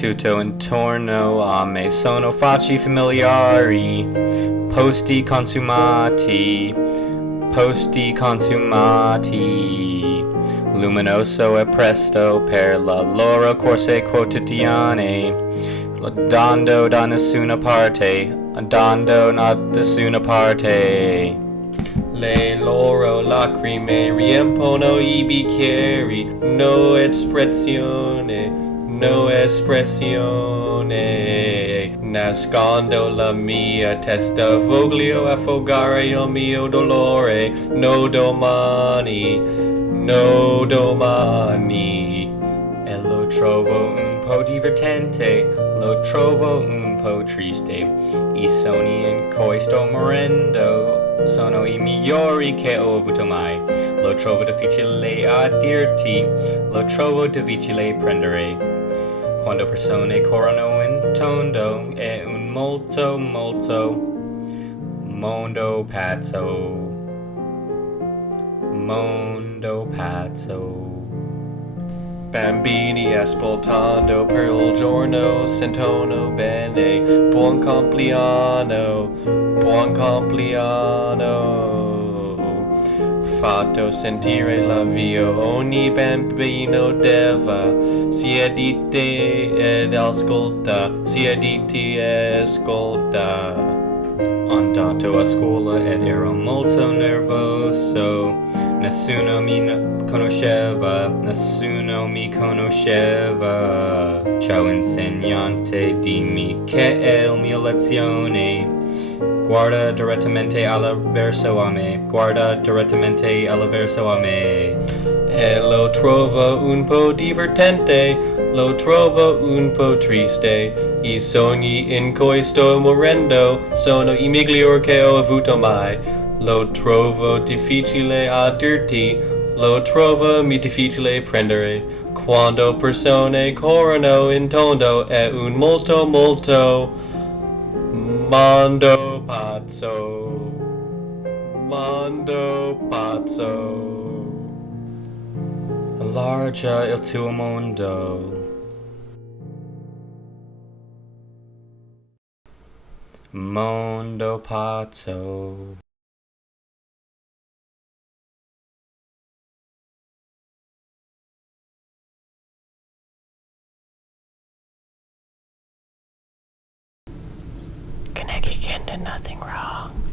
tutto intorno a me sono facci familiari, posti consumati, luminoso e presto per la loro corse quotidiane, dando da nessuna parte, andando da nessuna parte. Le loro lacrime riempono I bicchieri, no espressione, nascondo la mia testa, voglio affogare il mio dolore, no domani, E lo trovo un po' divertente, lo trovo un po' triste, I sogni in cui sto morendo sono I migliori che ho avuto mai, lo trovo difficile a dirti, lo trovo difficile prendere, quando persone corrono in tondo è un molto mondo pazzo. Bambini ascoltando per il giorno sentono bene, buon compleanno, fatto sentire l'avvio, ogni bambino deve, siediti ed ascolta, Andato a scuola ed ero molto nervoso, nessuno mi conosceva, ciao insegnante, dimmi che è la mia lezione, guarda direttamente verso a me, e lo trovo un po' divertente, lo trovo un po' triste, I sogni in cui sto morendo sono I migliori che ho avuto mai, lo trovo difficile a dirti, lo trovo difficile prendere, quando persone corrono in tondo è un molto mondo pazzo. Allarga il tuo mondo. Mondo pazzo. Kaneki can do nothing wrong.